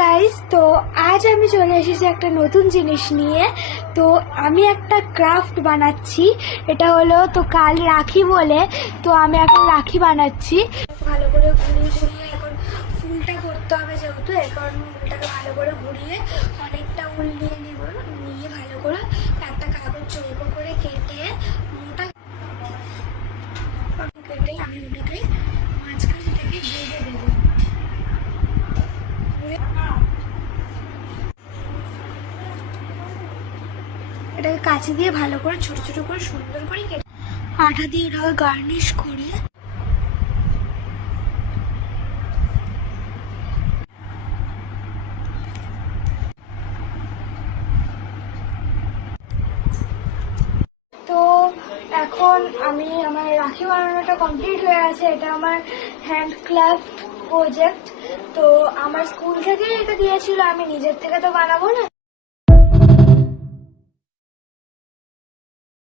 Guys, তো আজ আমি চলে এসেছি একটা নতুন জিনিস নিয়ে। তো আমি একটা ক্রাফট বানাচ্ছি। এটা হলো তো কাল রাখি বলে, তো আমি এখন রাখি বানাচ্ছি। ভালো করে ঘুরিয়ে ঘুরিয়ে এখন ফুলটা করতে হবে, যেহেতু এখন ফুলটাকে ভালো করে ঘুরিয়ে অনেকটা উল নিয়ে নিব, নিয়ে ভালো করে একটা কাগজ চৌকো করে কেটে মোটা কেটে আমি ওটাকে মাঝখান থেকে বেঁধে দেবো। এটাকে কাঁচি দিয়ে ভালো করে ছোট ছোট করে সুন্দর করে কেটে আঠা দিয়ে এটাকে গার্নিশ করে তো এখন আমার রাখি বানানোটা কমপ্লিট হয়ে গেছে। এটা আমার হ্যান্ড ক্রাফট প্রজেক্ট। তো আমার স্কুল থেকে এটা দিয়েছিল, আমি নিজের থেকে তো বানাবো না,